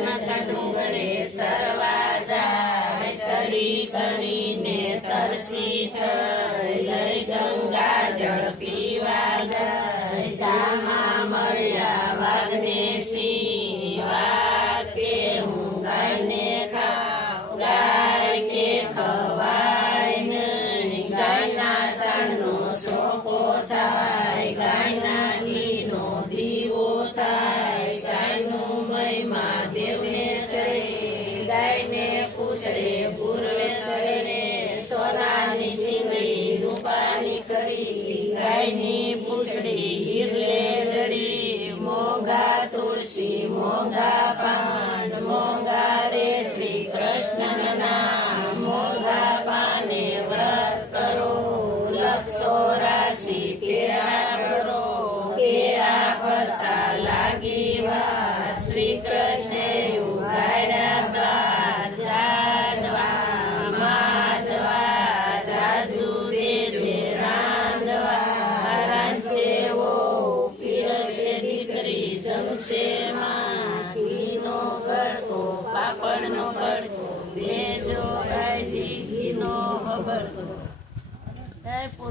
તનતા ડુંગરે સરવા જાય, સરી સરીને તરસી થઈ, લઈ ગંગા જળ પીવા જાય. સામા મળ્યા વાઘને સિંહ, વાઘ કે હું ગાયને ખાઉં, ગાય કે ખવાય નહીં, ગાયના સાણનો સોકો થાય, ગાયના ઘીનો દીવો થાય, ગાયનું મહિમા દેવને સરે, ગાયને પૂછડે પૂરવે સરે, સોનાની ચીંગડી રૂપાની કરી, ગાયની પૂછડી હીરલે જડી, મોંઘા તુલસી મોંઘા પાન, મોંઘા રે શ્રી કૃષ્ણના નામ, મોંઘા પાને વ્રત કરો, લક્ષો રાશિ ફેરા કરો, ફેરા ફરતા લાગી વાર, શ્રી કૃષ્ણે ઉગાડ્યા બાર, જાડવા માધવા જાજુ દેજે રાંધવા, રાંધશે વો પીરસે દીકરી જમશે માં, ઘીનો ગળકો પાપડનો ગળકો દેજો ગાયજી ઘીનો હબડકો.